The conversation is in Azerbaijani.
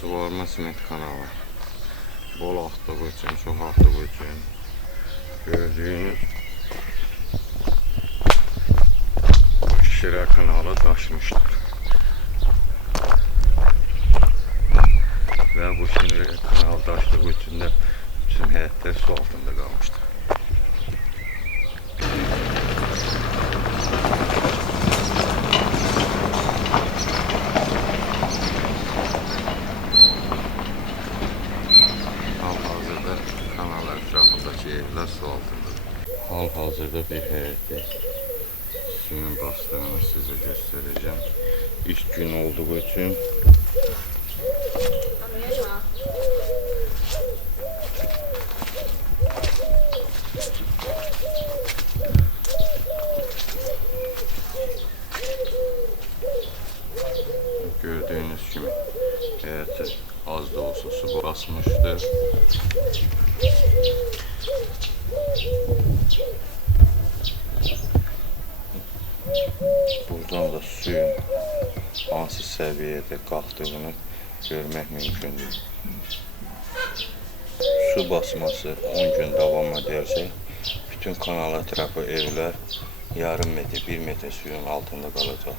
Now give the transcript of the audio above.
suvarma sement kanalı. Bol aktığı için, çox aktığı için gördüğünüz Şirə kanalı daşmışdır. Ve bu Şirə kanalı daşdığı için de bütün həyətlər su altında qalmışdır. Hal-hazırda kanal ətrafındakı evlər su altındadır. Hal-hazırda bir həyətdə suyun bastığını sizə göstərəcəm. İlk gün olduğu için gördüğünüz gibi həyəti az da olsa su basmışdır. Buradan da suyun hansı səviyyədə qalxdığını görmək mümkündür. Su basması 10 gün davam edersə, bütün kanal ətrafı evlər yarım metr, 1 metr suyun altında qalacaq.